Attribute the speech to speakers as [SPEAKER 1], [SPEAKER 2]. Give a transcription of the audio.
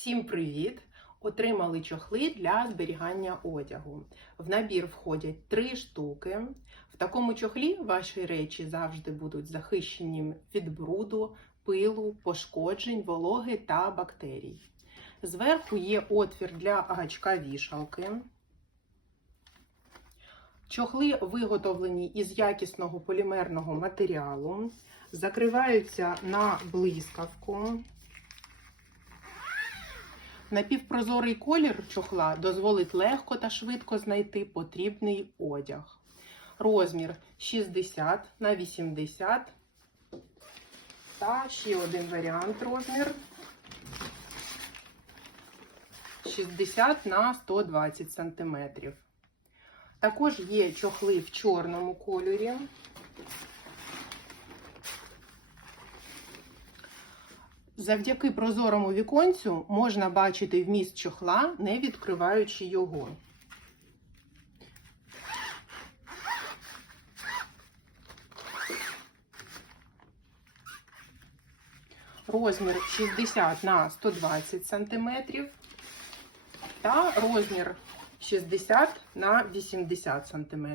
[SPEAKER 1] Всім привіт! Отримали чохли для зберігання одягу. В набір входять три штуки. В такому чохлі ваші речі завжди будуть захищені від бруду, пилу, пошкоджень, вологи та бактерій. Зверху є отвір для гачка вішалки. Чохли виготовлені із якісного полімерного матеріалу, закриваються на блискавку. Напівпрозорий колір чохла дозволить легко та швидко знайти потрібний одяг. Розмір 60 на 80 та ще один варіант розмір 60 на 120 см. Також є чохли в чорному кольорі. Завдяки прозорому віконцю можна бачити вміст чохла, не відкриваючи його. Розмір 60 на 120 см та розмір 60 на 80 см.